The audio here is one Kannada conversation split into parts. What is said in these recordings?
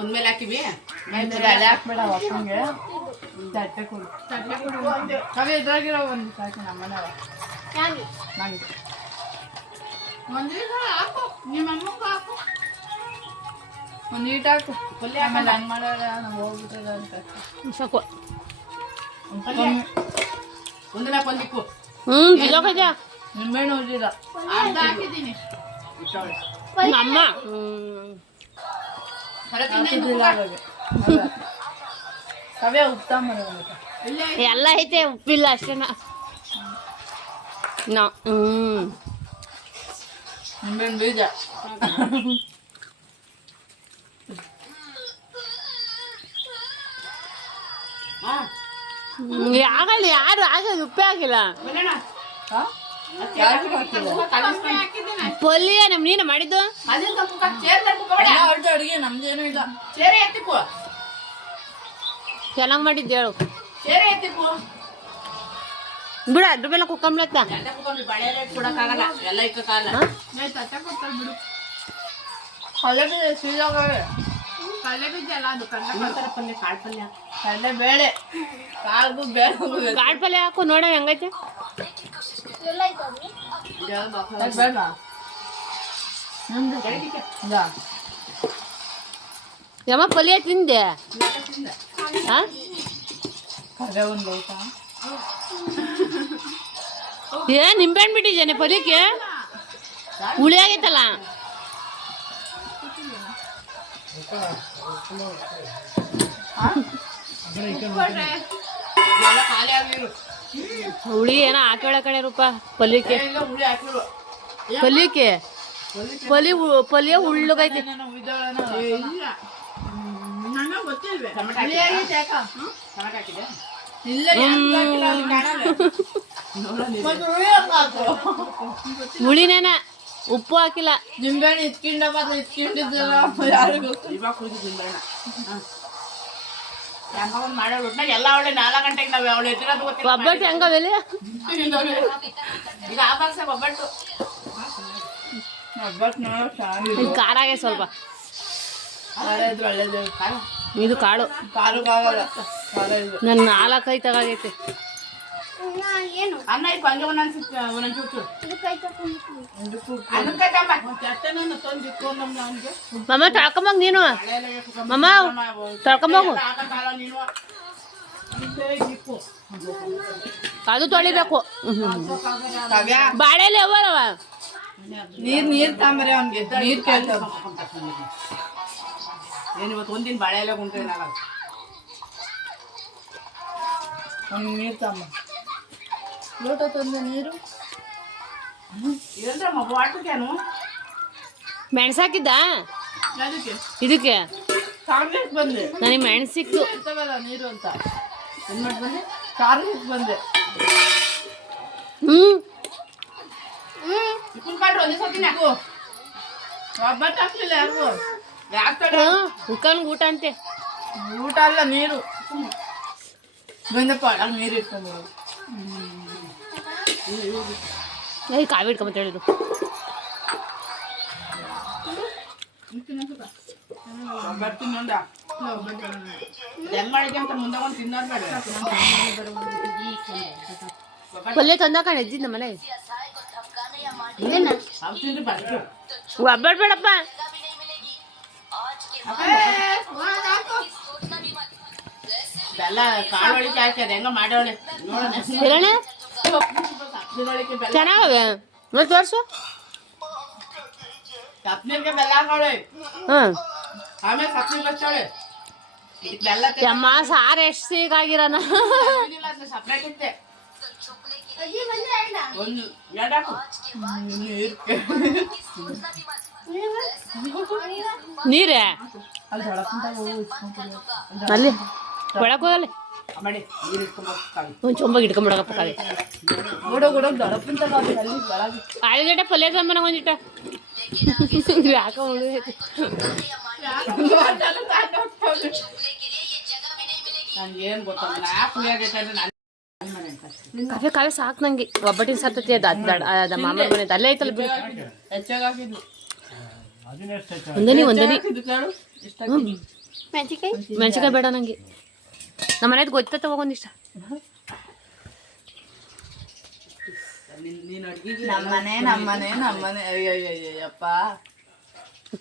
ಮುಂದ್ಮೇಲೆ ಹಾಕಿವಿ? ಅಲ್ಲೇ ಹಾಕ್ಬೇಡ ಅಪ್ಪಂಗೆ. ತಟ್ಟೆ ಕೊಡು. ಕವಿ ಇದ್ರಾಗಿರೋ ಒಂದು ಸಾಕು ನಮ್ಮನೆಯವ ನಂಗೆ. ಒಂದಿವ್ಸ ಹಾಕು. ನಿಮ್ಮ ಅಮ್ಮಂಗೂ ಹಾಕು. ಒಂದು ನೀಟ್ ಹಾಕು. ಪಲ್ಯ ಆಮೇಲೆ ಹಂಗೆ ಮಾಡೋದ ನಾವು ಹೋಗ್ಬಿಟ್ಟದ ಅಂತ. ಸಾಕು. ಒಂದಿನ ಪಲ್ಯಕ್ಕೂ. ನಿಂಬೆಹಣ್ಣು ಉಳಿದಿಲ್ಲ ಅರ್ಧ ಹಾಕಿದ್ದೀನಿ. ಅಮ್ಮ ಹೊರಗಿಂದ ಹಾಕಿದ್ದಿಲ್ಲ ಅವಾಗ ಅವಾಗ. ಕವ್ಯ ಉಪ್ತಾ ಮಾಡೋದು ಇಲ್ಲೇ ಎಲ್ಲ ಐತೆ ಉಪ್ಪಿಲ್ಲ ಅಷ್ಟೇನ ನಾ ಹ್ಮ್ ನಿಂಬೆಹಣ್ಣು ಬೀಜ ಹಾ ಆಗಲ್ಲ ಯಾರು ಆಗಲ್ಲ ಉಪ್ಪೇ ಆಗಿಲ್ಲ ಪಲ್ಯ ನಮ್ ನೀನು ಮಾಡಿದ್ದು? ಅಡುಗೆ ನಮ್ದೇನು ಇಲ್ಲ. ಸೇರೆ ಎತ್ತಿಕು ಚೆನ್ನಾಗ್ ಮಾಡಿದ್ದು ಹೇಳು. ಸೇರೆ ಎತ್ತಿಕು ಬಿಡ ಅದ್ರ ಮೇಲೆ ಕುಕ್ಕಂಬ್ಲತ್ತ ಎಲ್ಲ ಕುತ್ಕೊಂಡು ಬಳೆ ಕೊಡಕ್ಕಾಗಲ್ಲ. ಎಲ್ಲ ಇಕ್ಕಕ್ಕಾಗಲ್ಲ. ಕಲ್ಲಬಿ ಸೀದಾಗವೆ. ಕಡಲೆ ಬೀಜ ಅಲ್ಲ ಅದು ಕಡಲೆ ಪಲ್ಯ. ಕಾಳು ಪಲ್ಯ? ಕಡಲೆ ಬೇಳೆ. ಕಾಳ್ದು ಬೇಳೆ ಕಾಳು ಪಲ್ಯ ಹಾಕು ನೋಡ ಹೆಂಗೈತೆ. ಯಮ್ಮ ಪಲ್ಯ ತಿಂದೆ ಹಾ ಕರ್ಬೇವು ಒಂದು ಲೋಟ ಏ ನಿಂಬೆಹಣ್ಣು ಬಿಟ್ಟಿದ್ದೇನೆ ಪಲ್ಯಕ್ಕೆ ಹುಳಿ ಆಗೈತಲ್ಲ ಎಲ್ಲ ಖಾಲಿ ಆಗಿರು ಹುಳಿ ಏನೋ ಹಾಕೇಳ ಕಡೆ ರೂಪ? ಪಲ್ಯಕ್ಕೆ? ಪಲ್ಯಕ್ಕೆ? ಪಲ್ಯ ಪಲ್ಯ ಉಳ್ಳುಗೈತೆ? ಹುಳಿನೇನ ಉಪ್ಪು ಹಾಕಿಲ್ಲ. ನಿಂಬೆಹಣ್ಣು ಇಟ್ಕೊಂಡ ಮಾತ್ರ ಇಟ್ಕೊಂಡಿದ್ದಲ್ಲ ಹೆಂಗ ಒಬ್ಬಟ್ಟು ನೋಡೋ ಚೆನ್ನಾಗಿದೆ ಇದು ಖಾರ ಆಗೈತೆ ಸ್ವಲ್ಪ ಇದು ಕಾಳು. ನನ್ನ ನಾಲ್ಕೈ ತಗಾಗೈತೆ ಅನ್ನ ಇಪ್ಪ ಹಂಗೆ ಒಂದೊಂದು ಸಿಕ್ಕ ಒಂದೊಂದು ಚೂರು ಅದಕ್ಕೆ ಚಟ್ಟೆನೂ ತಂದು ಇಟ್ಕೊಂಡು ನಮ್ಗೆ ಅವನಿಗೆ ಮಮ್ಮ ತಳ್ಕೊಂಬಂಗ್ ನೀನು. ಮಮ್ಮ ತಳ್ಕೊಂಬೋಗು. ನೀನು ಅದು ತೊಳಿಬೇಕು. ಬಾಳೆಲೆ ಅವರವ ನೀರ್ ನೀರ್ ತಾಂಬರಿ ಅವ್ನಿಗೆ. ನೀರ್ ಕೇಳ್ತಾವ ಏನು ಇವತ್ತು ಒಂದಿನ ಬಾಳೆಲೆ ಅವ್ನಿಗೆ ನೀರ್ ತಾಂಬ. ಲೋಟ ತಂದ ನೀರು. ಅದಕ್ಕೆ ಇದಕ್ಕೆ? ಬಂದೆ. ನನಗೆ ಮೆಣಸು ಸಿಕ್ತು ಇರ್ತವಲ್ಲ ನೀರು ಅಂತ. ಏನ್ ಮಾಡಿ ಬಂದೆ ಕಾರ್ಲಿಕ್ ಬಂದೆ. ಹ್ಮ್. ಕುತ್ಕೊಂಡ್ರು ಒಂದೇ ಸತಿ ನಾಕು ಒಬ್ಬಟ್ಟು ಹಾಕ್ಲಿಲ್ಲ ಯಾರಿಗೂ? ಯಾಕೆ ಉಕ್ಕನ್ಗೆ ಊಟ ಅಂತೆ. ಊಟ ಅಲ್ಲ ನೀರು. ಬಂದಪ್ಪ ಅಲ್ಲಿ ನೀರು ಇಟ್ಕೊಂಡು ಏಯ್ ಕಾವಿ ಮತ್ತೆ ಹೇಳಿದ್ರು. ಪಲ್ಯ ತಂದಾಕಣ ಇದ್ದಿದ್ದು ಇದ್ದಿದ್ದ ಮನೆ. ತಿಂದು ಒಬ್ಬಟ್ಟು ಬೇಡಪ್ಪ ಬೆಲ್ಲ ಕಾಳು ಹೆಂಗ ಮಾಡೋಣ ನೋಡೋಣ. ಚೆನ್ನಾಗವೆ? ನೋಡಿ ತೋರ್ಸು. ಸಪ್ನಿಗೆ ಬೆಲ್ಲ ಹಾಕೋಳೆ ಹ್ಮ್ ಆಮೇಲೆ ಸಪ್ನಿ ಬಚ್ಚವಳೆ ಇದಕ್ಕೆ ಬೆಲ್ಲ ಯಮ್ಮ ಸಾರು ಎಷ್ಟು ಸೀಗಾಗಿರೋಣ ಸಪ್ರೇಟ್ ಇತ್ತೆ ಒಂದು ಎರಡಾಕು ನೀರೇ? ಅಲ್ಲಿ ದೊಡ್ಡಪ್ಪಂತ ಒಂದು ಚೊಂಬಾಗಿ ಇಟ್ಕೊಂಬಿಡಕಪ್ಪ ಕಾವಿ ಆಲೂಗಡ್ಡೆ ಪಲ್ಯ ತಂಬನ ಒಂದಿಟ್ಟ. ಯಾಕ ಉಳಿದೈತಿ? ಕಾಫಿ ಕಾಫಿ ಸಾಕು ನಂಗೆ. ಒಬ್ಬಟ್ಟಿನ ಸತ್ತತಿ ಅದು ಮಾಮೂಲಿ ಮನೆ ಅಲ್ಲೇ ಐತಲ್ಲ ಬಿಡು. ಒಂದನಿ ಒಂದನಿ ಮೆಣಸಿಕಾಯಿ ಮೆಣಸಿಕಾಯಿ ಬೇಡ ನಂಗೆ. ನಮ್ಮ ಮನೇದು ಗೊತ್ತ ಅಡ್ಗಿಗೆ ನಮ್ಮನೆ ನಮ್ಮನೆ ನಮ್ಮನೆ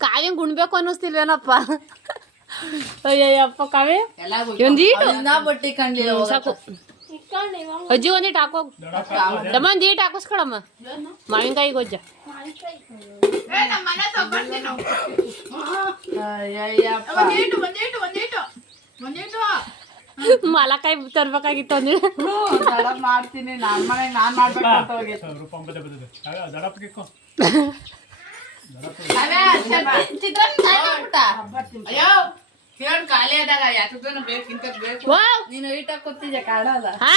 ಕಾವ್ಯ ಗುಣ್ಬೇಕು ಅನ್ನಿಸ್ತಿಲ್ವೇನಪ್ಪ? ಅಯ್ಯಯ್ಯಪ್ಪ ಕಾವ್ಯ. ಒಂದೀಟು ಇನ್ನ ಬಟ್ಟಿ ಕಂಡ್ಲಿಲ್ಲ ಸಾಕು. ಅಜ್ಜಿ ಒಂದೀಟ್ ಹಾಕೋ. ದಮ್ಮ ಒಂದೀಟ್ ಹಾಕಿಸ್ಕೊಳಮ್ಮ. ಮಾವಿನಕಾಯಿ ಗೊಜ್ಜ. ಅಯ್ಯಯ್ಯಪ್ಪ. ಒಂದೀಟು ಒಂದೀಟು ಒಂದೀಟು ಒಂದೇಟು ಮಲಕಾಯಿ ತರ್ಬೇಕಾಗಿತ್ತು ಅಂದ್ರೆ ಮಾಡ್ತೀನಿ ನಾನ್ ಮನೆ ನಾನ್ ಮಾಡ್ಬೇಕು ಅಂತ ಹೋಗಿ. ಅಯ್ಯೋ ಕೇಳ್ ಖಾಲಿ ಆದಾಗ ಯಾತದನ ಬೇಕಿಂತ ಬೇಕು ವಾವ್. ನೀನು ಈಟ ಕೂತಿದ್ಯಾ ಕಾಡಲ್ಲ ಹಾ